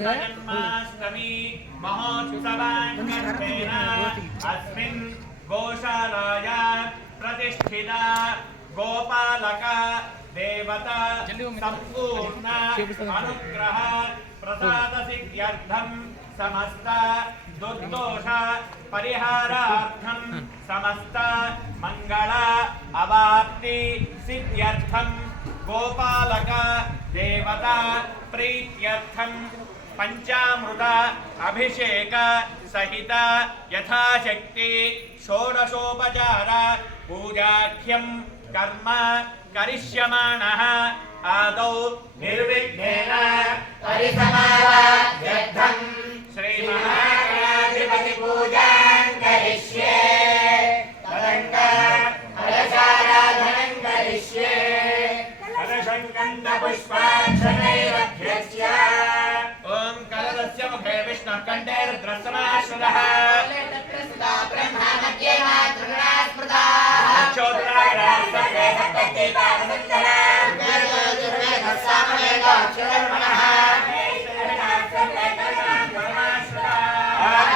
जन्माष्टमी महोत्सवाङ्गत्वेन अस्मिन् गोशालाया प्रतिष्ठिता गोपालक देवता संपूर्ण अनुग्रह प्रसाद सिद्ध्यर्थं समस्त दुर्दोष परिहारार्थं समस्त मंगल अवाप्ति सिद्ध्यर्थं गोपालक देवता प्रीत्यर्थं पंचामृत अभिषेक सहित यथाशक्ति षोडशोपचार पूजाख्यं कर्म करिष्यमाणः आदौ निर्विघ्नेन परिसमाप्त्यर्थं श्री महागणाधिपति पूजां करिष्ये कलशाराधनं करिष्ये कलशं पुष्पाक्षरैरभ्यस्य ओम कलशस्य मुखे विष्णुः कण्ठे रुद्रसमाश्रितः ब्रह्मा मध्ये मातृगणा स्मृता चोदरागणः सर्वे सप्तदीपावसुन्दरा सामवेदाक्षरमणः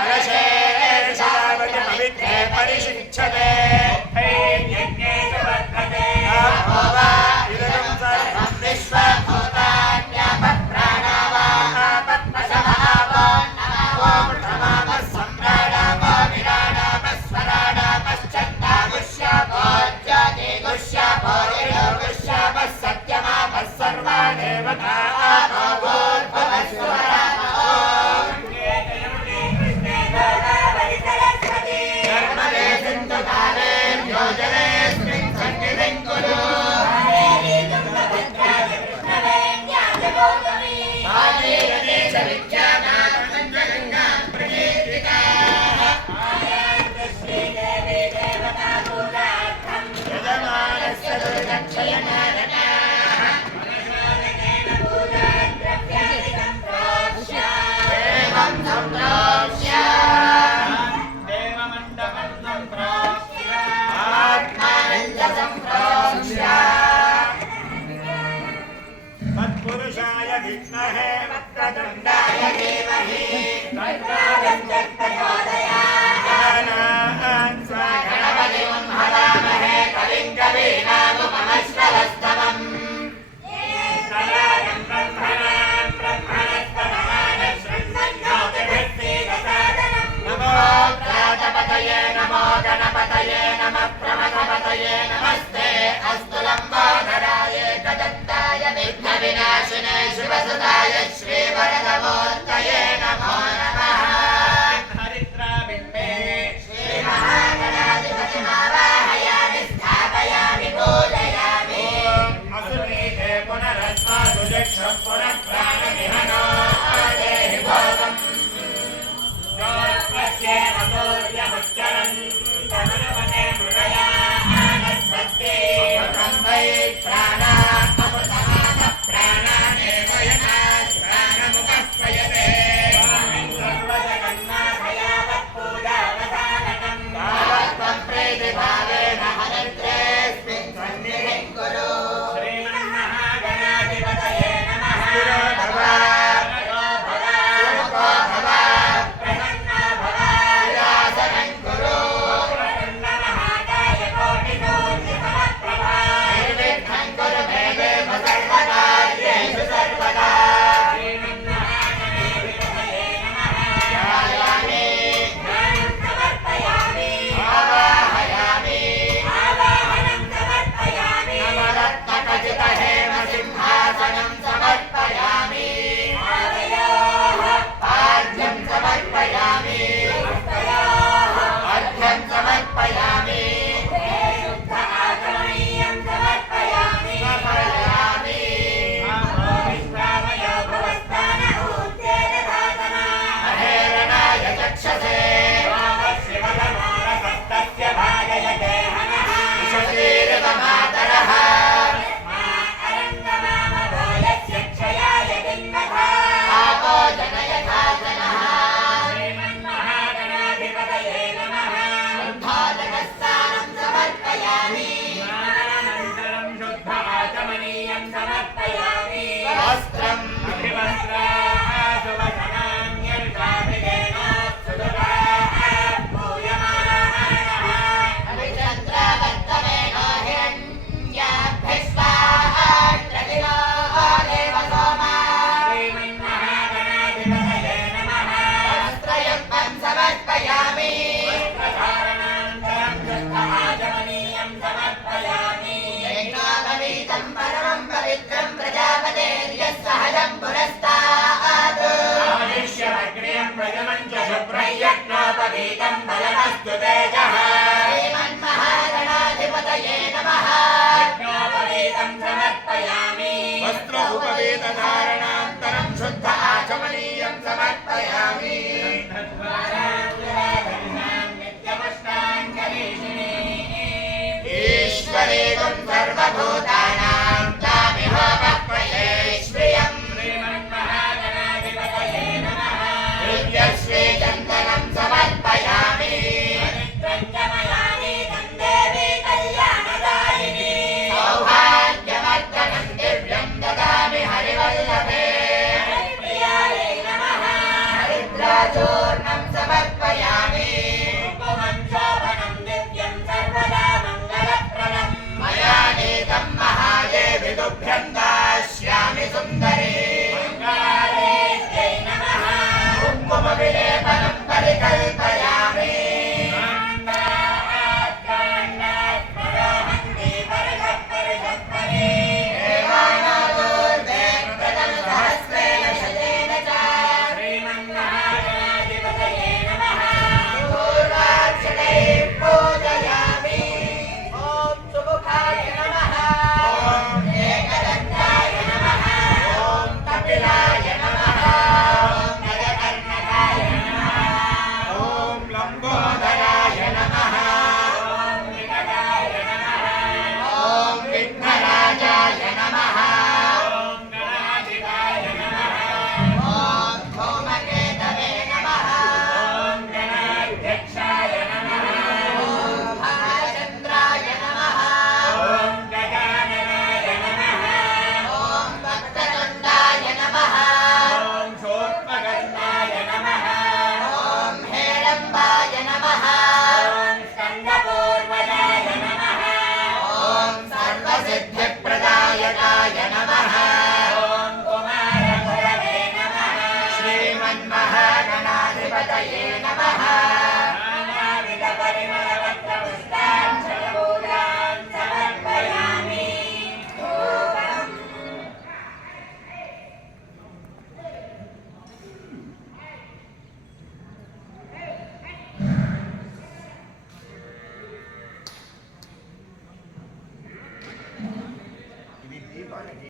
कलशे पवित्रे परिशिक्षते हे यज्ञे वर्धते भोवा इदं सर्वं विश्वभूतान्यापः प्राणावापद्मसमापो नमो प्रथमापः सम्राडापो विराडापः स्वराडापश्चन्दागुष्यापो ज्योतिगुष्यापो ययोगुष्यापः सत्यमापः सर्वा देवता आपो भूर्भुवः स्वरापो कृष्णे गोदावरि सरस्वती नर्मदे सिन्धु कावेरी योजनेऽस्मिन् सन्निधिं कुरु भागीरथी च विद्यानां गङ्गा प्रकीर्तिताः आयान्त श्रीदेवी देवता पूजार्थं यजमानस्य दुर्गक्षयनारकाः मनसादनेन पूजाद्रव्यादिकं प्रोक्ष्य देवं सम्प्रोक्ष्य देवमण्डपं सम्प्रोक्ष्य आत्मानं च सम्प्रोक्ष्य तत्पुरुषाय विद्महे वक्रतुण्डाय धीमहि तन्नो प्रचोदयात् गणपतिं हवामहे कविं कवीनामुपमश्रवस्तमम् सदानं ब्रह्मणां ब्रह्मणस्पदमानः शृण्वन्नोतिभिस्सीदसादनं नमो प्रातपतये नमो गणपतये नमः प्रमथपतये नमस्ते अस्तु लम्बोदराय एकदन्ताय विघ्नविनाशिने शिवसुताय श्रीवरदमूर्तये नमो नमः हरिद्राबिम्बे श्रीमहागणाधिपतिमावाहयामि स्थापयामि पूजयामि असुरीते पुनरस्मासु चक्षुः पुनः प्राणनिहनो देहि भोगम् योऽस्मस्येव सूर्यमुच्चरन् तमनुमते मृगया आनस्वस्ति मुखं वै प्राणा पुरस्तात् आदिश्यमग्नियं प्रजमं च शुभ्रं यज्ञोपवीतं बलमस्तु तेजः